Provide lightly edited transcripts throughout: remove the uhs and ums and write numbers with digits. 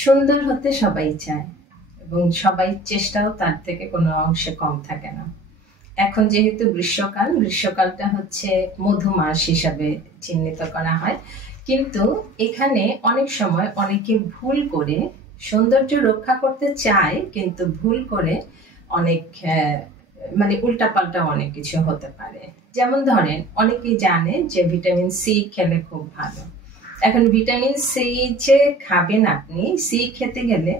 সুন্দর হতে সবাই চায় এবং সবাই চেষ্টাও তার থেকে কোনো অংশে কম থাকে না। এখন যেহেতু গ্রীষ্মকালটা হচ্ছে মধুমাস হিসাবে চিহ্নিত করা হয়, কিন্তু এখানে অনেক সময় অনেকে ভুল করে সৌন্দর্য রক্ষা করতে চায়, কিন্তু ভুল করে অনেক মানে উল্টাপাল্টা অনেক কিছু হতে পারে। যেমন ধরেন, অনেকেই জানে যে ভিটামিন সি খেলে খুব ভালো। এখন ভিটামিন সি যে খাবেন, আপনি সি খেতে গেলে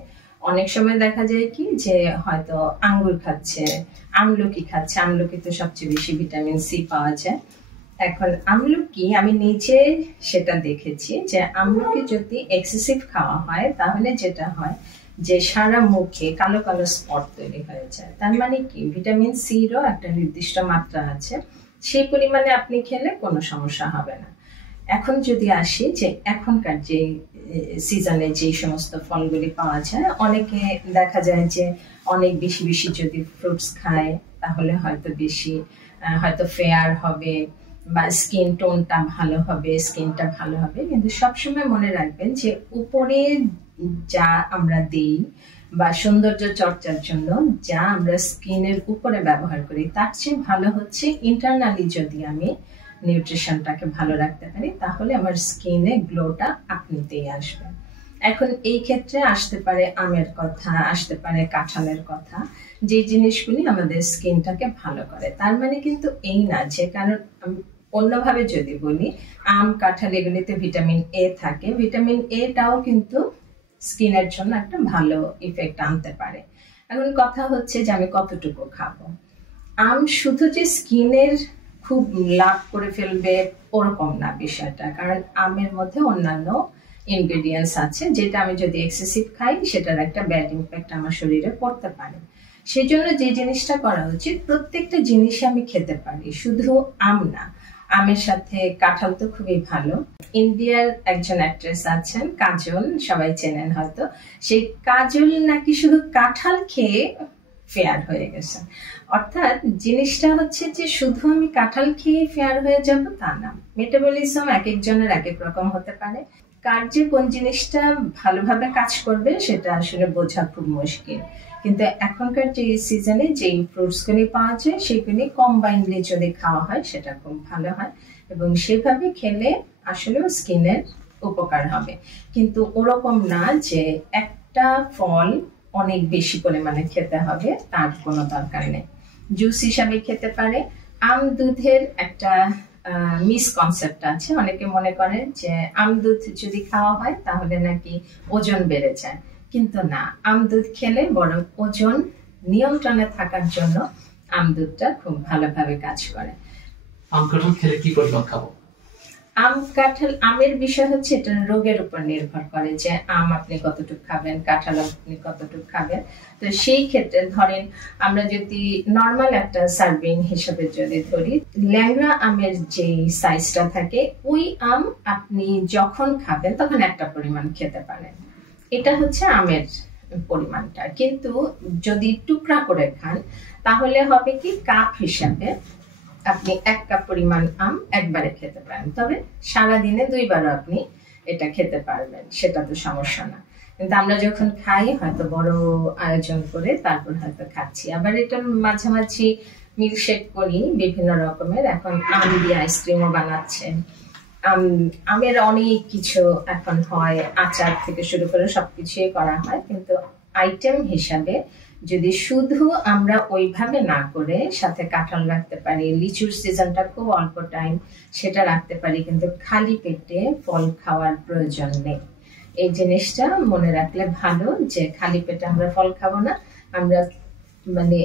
অনেক সময় দেখা যায় কি যে হয়তো আঙ্গুর খাচ্ছে, আমলকি খাচ্ছে। আমলকিতে সবচেয়ে বেশি ভিটামিন সি পাওয়া যায়। এখন আমলকি আমি নিজে সেটা দেখেছি যে আমলকি যদি এক্সেসিভ খাওয়া হয় তাহলে যেটা হয় যে সারা মুখে কালো কালো স্পট তৈরি হয়ে যায়। তার মানে কি, ভিটামিন সিরও একটা নির্দিষ্ট মাত্রা আছে, সেই পরিমাণে আপনি খেলে কোনো সমস্যা হবে না। এখন যদি আসি যে এখনকার যে সিজনে যে সমস্ত ফলগুলি পাওয়া যায়, অনেকে দেখা যায় যে অনেক বেশি বেশি যদি ফ্রুটস খায় তাহলে হয়তো ফেয়ার হবে বা স্কিন টোনটা ভালো হবে, স্কিনটা ভালো হবে। কিন্তু সবসময় মনে রাখবেন যে উপরে যা আমরা দিই বা সৌন্দর্য চর্চার জন্য যা আমরা স্কিনের উপরে ব্যবহার করি, তার চেয়ে ভালো হচ্ছে ইন্টারনালি যদি আমি নিউট্রিশনটাকে ভালো রাখতে পারি, তাহলে আমার স্কিনে গ্লোটা আপনিতেই আসবে। এখন এই ক্ষেত্রে আসতে পারে আমের কথা, আসতে পারে কাঁঠালের কথা, যে জিনিসগুলি আমাদের স্কিনটাকে ভালো করে। তার মানে কিন্তু এই না যে, কারণ অন্যভাবে যদি বলি, আম কাঁঠাল এগুলিতে ভিটামিন এ থাকে, ভিটামিন এটাও কিন্তু স্কিনের জন্য একটা ভালো ইফেক্ট আনতে পারে। এখন কথা হচ্ছে যে আমি কতটুকু খাবো। আম শুধু যে স্কিনের খুব লাভ করে ফেলবে ওরকম না বিষয়টা, কারণ আমের মধ্যে অন্যান্য ইনগ্রেডিয়েন্টস আছে, যেটা আমি যদি এক্সেসিভ খাই সেটার একটা ব্যাড ইম্প্যাক্ট আমার শরীরে পড়তে পারে। সেই জন্য যে জিনিসটা করা উচিত, প্রত্যেকটা জিনিস আমি খেতে পারি, শুধু আম না। আমের সাথে কাঁঠাল তো খুবই ভালো। ইন্ডিয়ার একজন অ্যাক্ট্রেস আছেন কাজল, সবাই চেনেন হয়তো। সেই কাজল নাকি শুধু কাঁঠাল খেয়ে ফেয়ার হয়ে গেছে। অর্থাৎ জিনিসটা হচ্ছে যে শুধু আমি কাঁঠাল খেয়ে ফেয়ার হয়ে যাব তা না। মেটাবলিজম এক একজনের এক এক রকম হতে পারে। কার যে কোন জিনিসটা ভালোভাবে কাজ করবে সেটা আসলে বোঝা খুব মুশকিল। কিন্তু এখনকার যে সিজনে যেই ফ্রুটসগুলি পাওয়া যায় সেগুলি কম্বাইন্ডলি যদি খাওয়া হয় সেটা খুব ভালো হয়, এবং সেভাবে খেলে আসলে স্কিনের উপকার হবে। কিন্তু ওরকম না যে একটা ফল অনেক বেশি পরিমাণে খেতে হবে, তার কোনো দরকার নেই। জুস হিসাবে খেতে পারে। আম দুধের একটা মিসকনসেপ্ট আছে, অনেকে মনে করে যে আম দুধ যদি খাওয়া হয় তাহলে নাকি ওজন বেড়ে যায়, কিন্তু না, আম দুধ খেলে বরং ওজন নিয়ন্ত্রণে থাকার জন্য আম দুধটা খুব ভালোভাবে কাজ করে। আম কাঁঠাল খেলে কি পরিমাণ খাবো? আম কাঁঠাল, আমের বিষয় হচ্ছে এটা রোগের উপর নির্ভর করে যে আম আপনি কতটুকু খাবেন, কাঁঠাল আপনি কতটুকু খাবেন। তো সেই ক্ষেত্রে ধরেন আমরা যদি নর্মাল একটা সার্ভিং হিসেবে যদি ধরি, ল্যাংড়া আমের যে সাইজটা থাকে, ওই আম আপনি যখন খাবেন তখন একটা পরিমাণ খেতে পারেন। এটা হচ্ছে আমের পরিমাণটা। কিন্তু যদি টুকরা করে খান তাহলে হবে কি, কাপ হিসাবে আপনি 1 কাপ পরিমাণ আম একবারে খেতে পারেন, তবে সারাদিনে 2 বারও আপনি এটা খেতে পারবেন, সেটা তো সমস্যা না। কিন্তু আমরা যখন খাই হয়তো বড় আয়োজন করে তারপর হয়তো খাচ্ছি। আবার এটা মাঝামাঝি মিল্কশেক করি বিভিন্ন রকমের। এখন আম দিয়ে আইসক্রিমও বানাচ্ছে, আমের অনেক কিছু এখন হয়, আচার থেকে শুরু করে সবকিছুই করা হয়। কিন্তু আইটেম হিসাবে যদি শুধু আমরা ওইভাবে না করে সাথে কাঁঠাল রাখতে পারি, লিচুর সিজনটা খুব অল্প টাইম, সেটা রাখতে পারি, কিন্তু খালি পেটে ফল খাওয়ার প্রয়োজন নেই। এই জিনিসটা মনে রাখলে ভালো যে খালি পেটে আমরা ফল খাবো না। আমরা মানে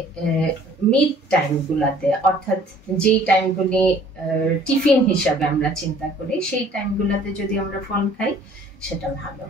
মিড টাইম গুলাতে, অর্থাৎ যেই টাইমগুলি টিফিন হিসাবে আমরা চিন্তা করি, সেই টাইমগুলোতে যদি আমরা ফল খাই সেটা ভালো।